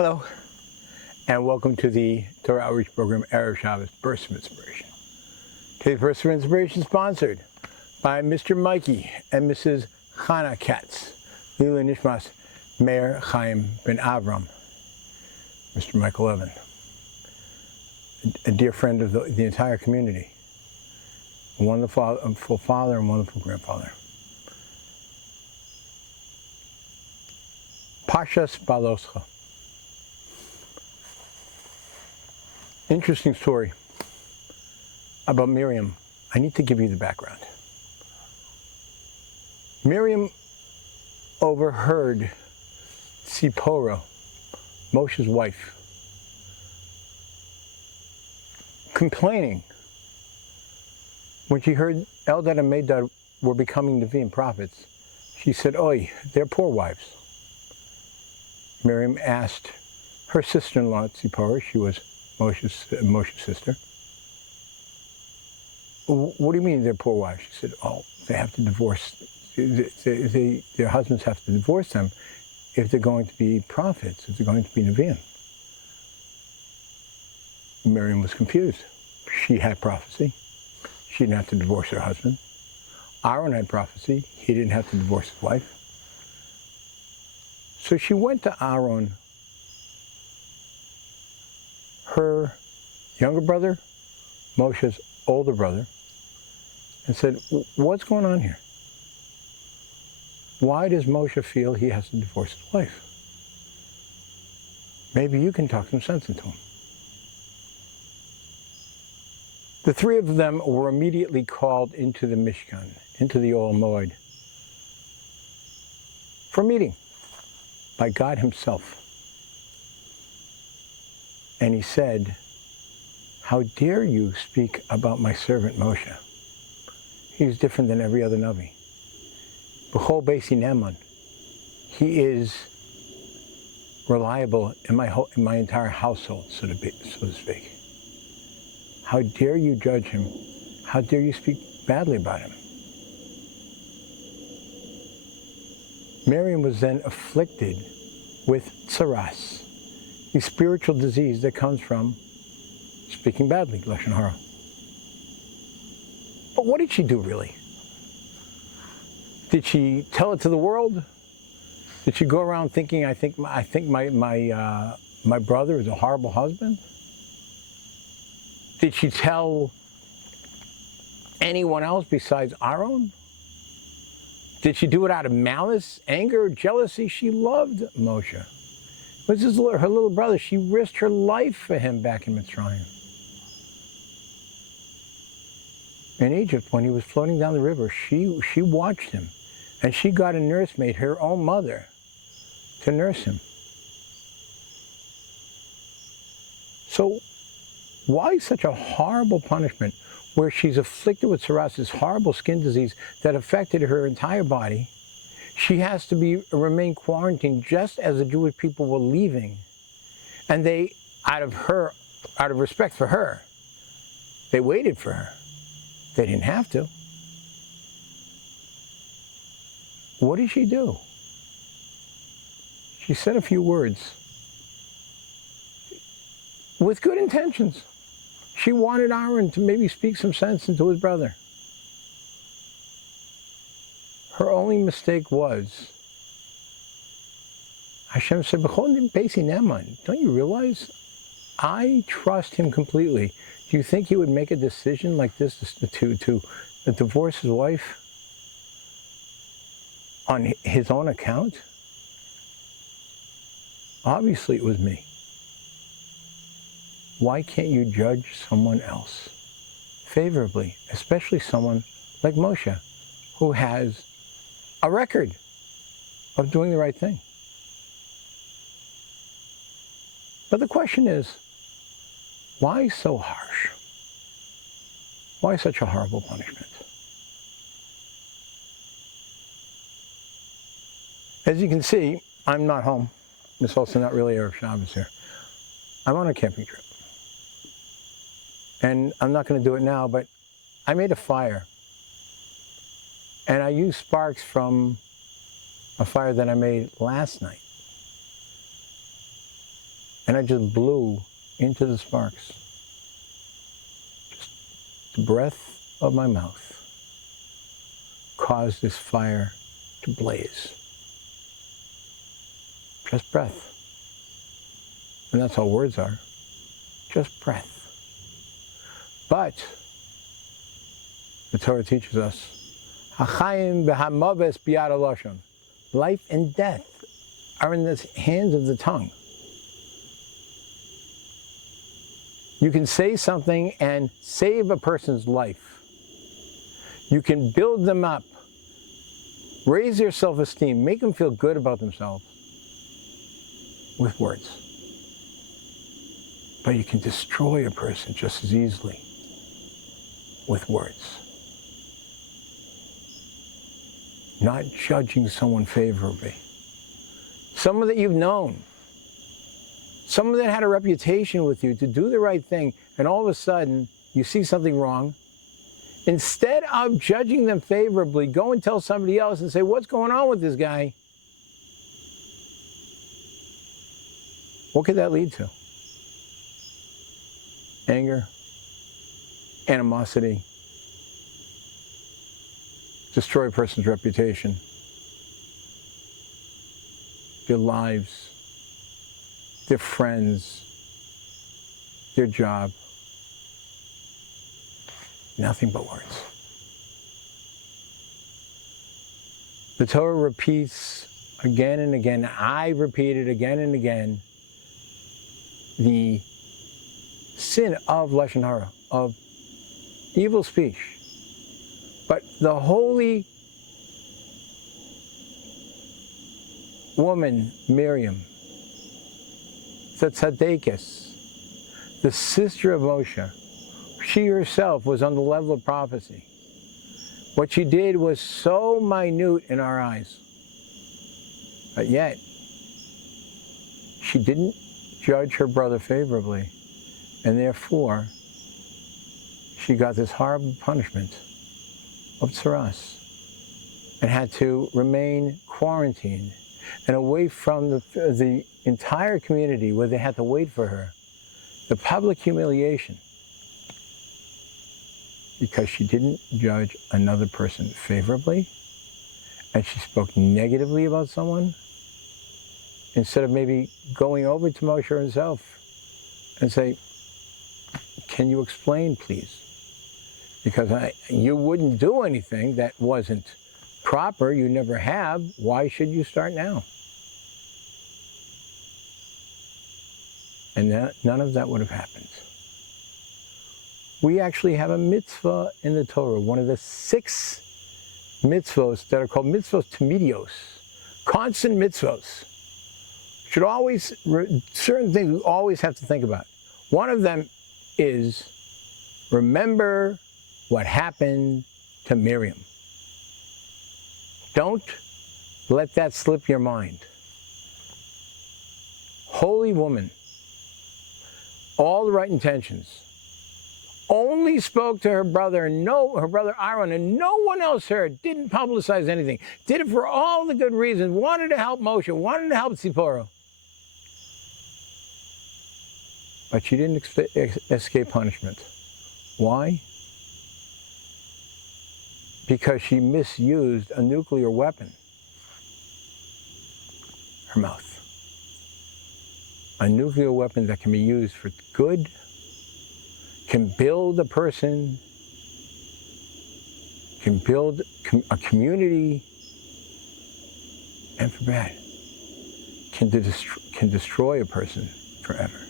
Hello, and welcome to the Torah Outreach Program, Erev Shabbos Burst of Inspiration. Today's Burst of Inspiration is sponsored by Mr. Mikey and Mrs. Chana Katz, Lila Nishmas, Meir Chaim Ben Avram, Mr. Michael Evan, a dear friend of the entire community, a wonderful father and wonderful grandfather. Parshas Bahloscha. Interesting story about Miriam. I need to give you the background. Miriam overheard Tzipporah, Moshe's wife, complaining when she heard Eldad and Medad were becoming Nevi'im prophets. She said, "Oi, they're poor wives." Miriam asked her sister-in-law Tzipporah, she was Moshe's sister, "What do you mean they're poor wives?" She said, "Oh, they have to divorce. Their husbands have to divorce them if they're going to be prophets, if they're going to be Nevi'im." Miriam was confused. She had prophecy. She didn't have to divorce her husband. Aaron had prophecy. He didn't have to divorce his wife. So she went to Aaron, her younger brother, Moshe's older brother, and said, "What's going on here? Why does Moshe feel he has to divorce his wife? Maybe you can talk some sense into him." The three of them were immediately called into the Mishkan, into the Ohel Moed, for a meeting by God himself. And he said, "How dare you speak about my servant Moshe? He's different than every other Navi. B'chol beisi ne'eman. He is reliable in my entire household, so to speak. How dare you judge him? How dare you speak badly about him?" Miriam was then afflicted with tsaras, the spiritual disease that comes from speaking badly, lashon hara. But what did she do really? Did she tell it to the world? Did she go around thinking, I think my brother is a horrible husband? Did she tell anyone else besides Aaron? Did she do it out of malice, anger, jealousy? She loved Moshe. This is her little brother. She risked her life for him back in Mitzrayim. In Egypt, when he was floating down the river, she watched him. And she got a nursemaid, her own mother, to nurse him. So why such a horrible punishment where she's afflicted with tsaras, this horrible skin disease that affected her entire body? She has to remain quarantined just as the Jewish people were leaving. And they, out of respect for her, they waited for her. They didn't have to. What did she do? She said a few words with good intentions. She wanted Aaron to maybe speak some sense into his brother. Her only mistake was, Hashem said, "B'chol beisi ne'eman." Don't you realize? I trust him completely. Do you think he would make a decision like this to divorce his wife on his own account? Obviously it was me. Why can't you judge someone else favorably, especially someone like Moshe, who has a record of doing the right thing? But the question is, why so harsh? Why such a horrible punishment? As you can see, I'm not home. It's also not really Erev Shabbos here. I'm on a camping trip. And I'm not going to do it now, but I made a fire. And I used sparks from a fire that I made last night. and I just blew into the sparks. Just the breath of my mouth caused this fire to blaze. Just breath. And that's all words are. Just breath. But the Torah teaches us, Hachayim v'hamaves biyad haloshon. Life and death are in the hands of the tongue. You can say something and save a person's life. You can build them up, raise their self-esteem, make them feel good about themselves with words. But you can destroy a person just as easily with words. Not judging someone favorably. Someone that you've known. Someone that had a reputation with you to do the right thing, and all of a sudden you see something wrong. Instead of judging them favorably, go and tell somebody else and say, what's going on with this guy? What could that lead to? Anger, animosity, destroy a person's reputation, their lives, their friends, their job. Nothing but words. The Torah repeats again and again, I repeat it again and again, the sin of Lashon Hara, of evil speech. But the holy woman, Miriam, the Tzaddikus, the sister of Moshe, she herself was on the level of prophecy. What she did was so minute in our eyes, but yet she didn't judge her brother favorably, and therefore she got this horrible punishment of tsaras and had to remain quarantined and away from the entire community where they had to wait for her. The public humiliation, because she didn't judge another person favorably and she spoke negatively about someone, instead of maybe going over to Moshe himself and say, can you explain, please? Because you wouldn't do anything that wasn't proper. You never have. Why should you start now? And none of that would have happened. We actually have a mitzvah in the Torah, one of the 6 mitzvahs that are called mitzvahs tamidios, constant mitzvahs. Should always, certain things we always have to think about. One of them is, remember what happened to Miriam. Don't let that slip your mind. Holy woman, all the right intentions, only spoke to her brother Aaron, and no one else heard, didn't publicize anything, did it for all the good reasons, wanted to help Moshe, wanted to help Tzipporah. But she didn't escape punishment. Why? Because she misused a nuclear weapon. Her mouth. A nuclear weapon that can be used for good, can build a person, can build a community, and for bad, can destroy a person forever.